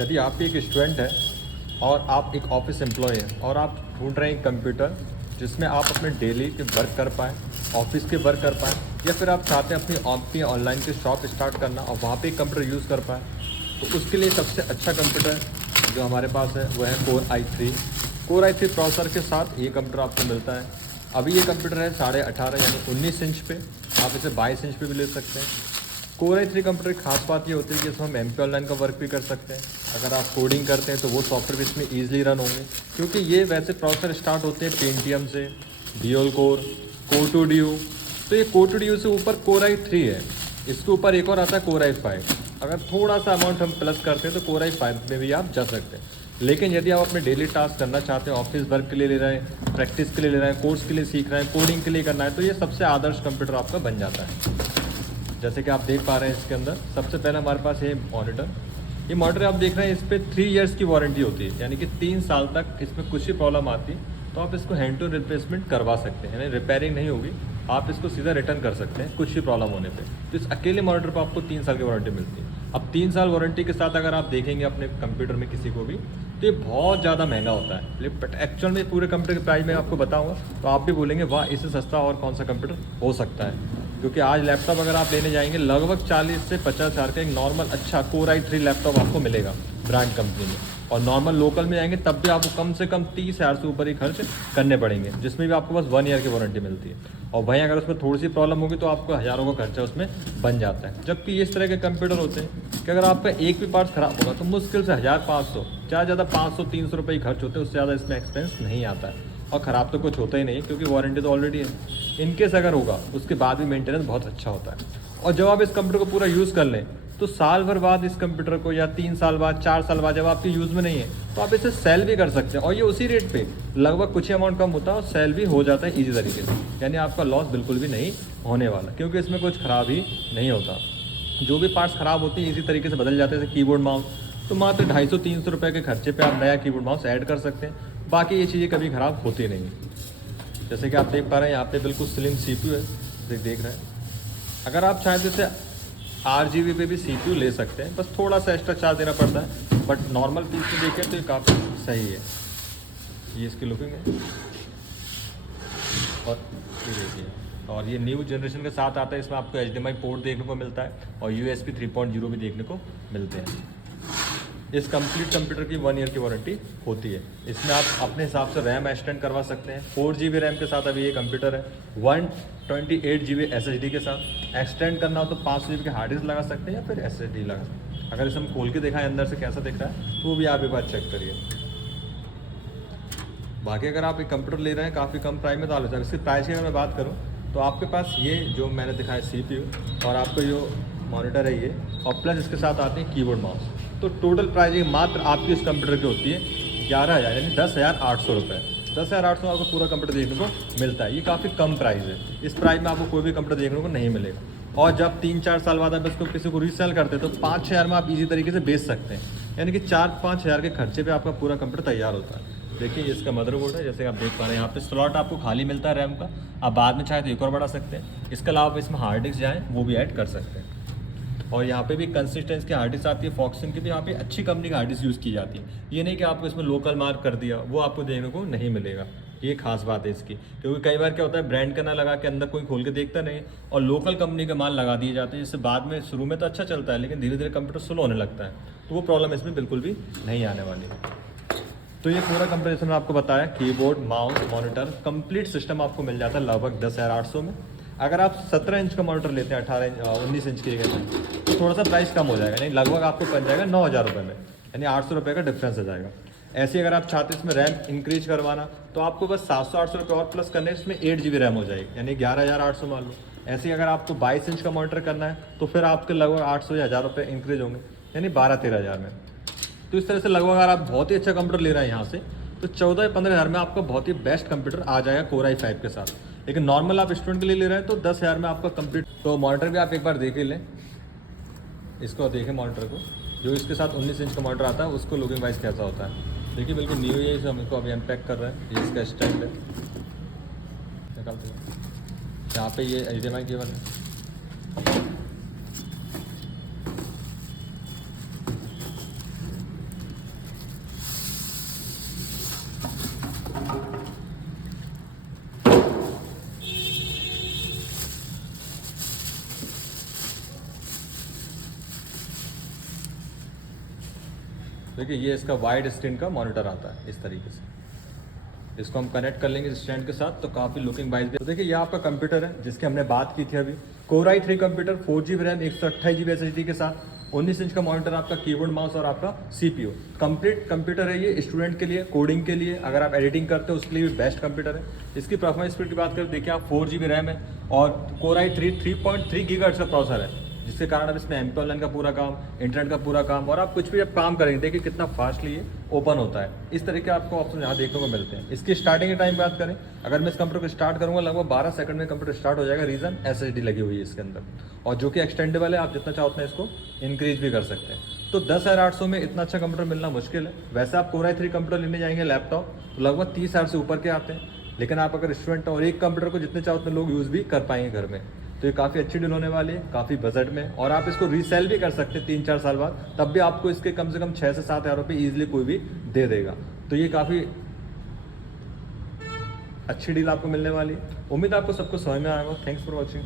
यदि आप भी एक स्टूडेंट हैं और आप एक ऑफिस एम्प्लॉय हैं और आप ढूंढ रहे हैं एक कंप्यूटर जिसमें आप अपने डेली के वर्क कर पाएँ, ऑफिस के वर्क कर पाएँ, या फिर आप चाहते हैं अपनी ऑनलाइन की शॉप स्टार्ट करना और वहाँ पे एक कंप्यूटर यूज़ कर पाएँ, तो उसके लिए सबसे अच्छा कंप्यूटर जो हमारे पास है वो है Core i3 प्रोसेसर के साथ ये कंप्यूटर आपको मिलता है। अभी ये कंप्यूटर है 18.5 यानी 19 इंच पे, आप इसे 22 इंच पे भी ले सकते हैं। Core i3 कंप्यूटर की खास बात ये होती है कि इसमें हम MP ऑनलाइन का वर्क भी कर सकते हैं। अगर आप कोडिंग करते हैं तो वो सॉफ्टवेयर भी इसमें ईजिली रन होंगे, क्योंकि ये वैसे प्रोसेसर स्टार्ट होते हैं पेंटियम से, ड्यूल कोर, Core 2 Duo। तो ये Core 2 Duo से ऊपर Core i3 है, इसके ऊपर एक और आता है Core i5। अगर थोड़ा सा अमाउंट हम प्लस करते हैं तो Core i5 में भी आप जा सकते हैं। लेकिन यदि आप अपने डेली टास्क करना चाहते हैं, ऑफिस वर्क के लिए ले रहे हैं, प्रैक्टिस के लिए ले रहे हैं, कोर्स के लिए सीख रहे हैं, कोडिंग के लिए करना है, तो ये सबसे आदर्श कंप्यूटर आपका बन जाता है। जैसे कि आप देख पा रहे हैं इसके अंदर सबसे पहले हमारे पास है मॉनिटर। ये मॉनिटर आप देख रहे हैं, इस पर 3 इयर्स की वारंटी होती है, यानी कि 3 साल तक इसमें कुछ ही प्रॉब्लम आती तो आप इसको हैंड टू रिप्लेसमेंट करवा सकते हैं, यानी रिपेयरिंग नहीं होगी, आप इसको सीधा रिटर्न कर सकते हैं कुछ ही प्रॉब्लम होने पे। तो इस अकेले मॉनिटर पर आपको 3 साल की वारंटी मिलती है। अब 3 साल वारंटी के साथ अगर आप देखेंगे अपने कंप्यूटर में किसी को भी, तो ये बहुत ज़्यादा महंगा होता है, लेकिन एक्चुअल में पूरे कंप्यूटर के प्राइस में आपको बताऊंगा तो आप भी बोलेंगे वाह, इससे सस्ता और कौन सा कंप्यूटर हो सकता है। क्योंकि आज लैपटॉप अगर आप लेने जाएंगे लगभग 40 से 50 हज़ार का एक नॉर्मल अच्छा Core i3 लैपटॉप आपको मिलेगा ब्रांड कंपनी में, और नॉर्मल लोकल में जाएंगे तब भी आपको कम से कम 30 हज़ार से ऊपर ही खर्च करने पड़ेंगे, जिसमें भी आपको बस 1 ईयर की वारंटी मिलती है। और वहीं अगर उसमें थोड़ी सी प्रॉब्लम होगी तो आपको हज़ारों का खर्चा उसमें बन जाता है। जबकि इस तरह के कंप्यूटर होते हैं कि अगर आपका एक भी पार्ट ख़राब होगा तो मुश्किल से 1500, ज़्यादा 500-300 रुपये ही खर्च होते हैं, उससे ज़्यादा इसमें एक्सपेंस नहीं आता है। और ख़राब तो कुछ होता ही नहीं, क्योंकि वारंटी तो ऑलरेडी है। इनकेस अगर होगा उसके बाद भी मेंटेनेंस बहुत अच्छा होता है। और जब आप इस कंप्यूटर को पूरा यूज़ कर लें तो साल भर बाद इस कंप्यूटर को, या 3 साल बाद, 4 साल बाद जब आपके यूज़ में नहीं है, तो आप इसे सेल भी कर सकते हैं, और ये उसी रेट पे लगभग कुछ ही अमाउंट कम होता है और सेल भी हो जाता है ईजी तरीके से। यानी आपका लॉस बिल्कुल भी नहीं होने वाला, क्योंकि इसमें कुछ ख़राब ही नहीं होता। जो भी पार्ट्स ख़राब होते हैं इसी तरीके से बदल जाते हैं, जैसे कीबोर्ड माउस, तो मात्र 250-300 रुपये के खर्चे पे आप नया कीबोर्ड माउस ऐड कर सकते हैं। बाकी ये चीज़ें कभी ख़राब होती नहीं। जैसे कि आप देख पा रहे हैं यहाँ पे बिल्कुल स्लिम CPU है, देख रहे हैं। अगर आप चाहें तो इसे RGB पे भी CPU ले सकते हैं, बस थोड़ा सा एक्स्ट्रा चार्ज देना पड़ता है, बट नॉर्मल पीस में देखें तो ये काफ़ी सही है। ये इसकी लुकिंग है, और ये देखिए, और ये न्यू जनरेशन के साथ आता है। इसमें आपको HDMI पोर्ट देखने को मिलता है और USB 3.0 भी देखने को मिलते हैं। इस कंप्लीट कंप्यूटर की 1 ईयर की वारंटी होती है। इसमें आप अपने हिसाब से रैम एक्सटेंड करवा सकते हैं। 4 GB रैम के साथ अभी ये कंप्यूटर है, 128 GB SSD के साथ। एक्सटेंड करना हो तो 500 GB के हार्ड डिस्क लगा सकते हैं या फिर SSD लगा सकते हैं। अगर इसे हम खोल के दिखाएं अंदर से कैसा दिख रहा है तो वो भी आप एक बार चेक करिए। बाकी अगर आप एक कंप्यूटर ले रहे हैं काफ़ी कम प्राइस में तो आप इसकी प्राइस की अगर मैं बात करूँ तो आपके पास ये जो मैंने दिखाया CPU, और आपको जो मॉनिटर है ये, और प्लस इसके साथ आते हैं कीबोर्ड माउस, तो टोटल प्राइस मात्र आपकी इस कंप्यूटर की होती है 11,000 यानी 10,800 रुपये। 10,800 में आपको पूरा कंप्यूटर देखने को मिलता है। ये काफ़ी कम प्राइस है, इस प्राइस में आपको कोई भी कंप्यूटर देखने को नहीं मिलेगा। और जब 3-4 साल बाद आप इसको किसी को रीसेल करते हैं तो 5-6 हज़ार में आप इजी तरीके से बेच सकते हैं, यानी कि 4-5 हज़ार के खर्चे पे आपका पूरा कंप्यूटर तैयार होता है। देखिए इसका मदरबोर्ड है, जैसे आप देख पा रहे हैं यहाँ पे स्लॉट आपको खाली मिलता है रैम का, आप बाद में चाहे तो एक और बढ़ा सकते हैं। इसके अलावा इसमें हार्ड डिस्क जाए वो भी ऐड कर सकते हैं। और यहाँ पे भी कंसिस्टेंस की हार्ड डिस्क आती है, फॉक्सन की भी यहाँ पे अच्छी कंपनी की हार्ड डिस्क यूज़ की जाती है। ये नहीं कि आपको इसमें लोकल मार्क कर दिया, वो आपको देखने को नहीं मिलेगा। ये खास बात है इसकी, क्योंकि कई बार क्या होता है ब्रांड का ना लगा के अंदर कोई खोल के देखता नहीं, और लोकल कंपनी का माल लगा दिए जाते हैं, जिससे बाद में शुरू में तो अच्छा चलता है लेकिन धीरे धीरे कंप्यूटर स्लो होने लगता है। तो वो प्रॉब्लम इसमें बिल्कुल भी नहीं आने वाली। तो ये पूरा कंप्यूटर जैसे मैंने आपको बताया, keyboard, mouse, monitor, complete system आपको मिल जाता है लगभग 10,800 में। अगर आप 17 इंच का मॉनिटर लेते हैं 19 इंच की जगह में, तो थोड़ा सा प्राइस कम हो जाएगा, नहीं लगभग आपको बन जाएगा 9,000 रुपये में, यानी 800 रुपये का डिफरेंस आ जाएगा। ऐसे ही अगर आप चाहते हैं इसमें रैम इंक्रीज करवाना तो आपको बस 700-800 रुपये और प्लस करने, इसमें 8 GB रैम हो जाएगी, यानी 11,800 मान लो। ऐसे ही अगर आपको 22 इंच का मॉनिटर करना है तो फिर आपके लगभग 800 या 1,000 रुपये इंक्रीज होंगे, यानी 12-13 हज़ार में। तो इस तरह से लगभग अगर आप बहुत ही अच्छा कंप्यूटर ले रहे हैं यहाँ से, तो 14 या 15 हज़ार में आपका बहुत ही बेस्ट कंप्यूटर आ जाएगा Core i5 के साथ। लेकिन नॉर्मल आप स्टूडेंट के लिए ले रहे हैं तो 10 हज़ार में आपका कंप्लीट। तो मॉनिटर भी आप एक बार देख ही लें, इसको देखें मॉनिटर को, जो इसके साथ 19 इंच का मॉनिटर आता है उसको लुकिंग वाइज कैसा होता है। देखिए बिल्कुल न्यू है, इसे हम इसको अभी अनपैक कर रहे हैं। ये इसका स्टैंड है, निकालते हैं। यहाँ पे ये HDMI केबल है, देखिए ये इसका वाइड स्क्रीन का मॉनिटर आता है इस तरीके से। इसको हम कनेक्ट कर लेंगे स्टैंड के साथ तो काफ़ी लुकिंग वाइज भी। तो देखिए ये आपका कंप्यूटर है जिसकी हमने बात की थी अभी। Core i3 computer 4GB RAM 128GB SSD के साथ, 19 इंच का मॉनिटर, आपका कीबोर्ड माउस और आपका CPU। कंप्लीट कंप्यूटर है ये स्टूडेंट के लिए, कोडिंग के लिए, अगर आप एडिटिंग करते हो उसके लिए भी बेस्ट कंप्यूटर है। इसकी परफॉर्मेंस स्पीड की बात करें, देखिए आप 4GB रैम है और Core i3 3.3 GHz का प्रोसेसर है, जिसके कारण अब इसमें MP ऑनलाइन का पूरा काम, इंटरनेट का पूरा काम, और आप कुछ भी जब काम करेंगे देखिए कितना फास्टली ये ओपन होता है। इस तरह के आपको ऑप्शन यहाँ देखने को मिलते हैं। इसकी स्टार्टिंग के टाइम बात करें, अगर मैं इस कंप्यूटर को स्टार्ट करूँगा लगभग 12 सेकंड में कंप्यूटर स्टार्ट हो जाएगा। रीज़न SSD लगी हुई है इसके अंदर, और जो कि एक्सटेंडेबल है, आप जितना चाहो उतना इसको इंक्रीज भी कर सकते हैं। तो 10,800 में इतना अच्छा कंप्यूटर मिलना मुश्किल है। वैसे आप Core i3 कंप्यूटर लेने जाएंगे लैपटॉप तो लगभग 30,000 से ऊपर के आते हैं, लेकिन आप अगर स्टूडेंट हो और एक कंप्यूटर को जितने चाहो उतने लोग यूज़ भी कर पाएंगे घर में, तो ये काफ़ी अच्छी डील होने वाली है, काफ़ी बजट में, और आप इसको रीसेल भी कर सकते हैं 3-4 साल बाद, तब भी आपको इसके कम से कम 6 से 7 हज़ार रुपये ईजिली कोई भी दे देगा। तो ये काफ़ी अच्छी डील आपको मिलने वाली है। उम्मीद आपको सबको समझ में आएगा। Thanks for watching.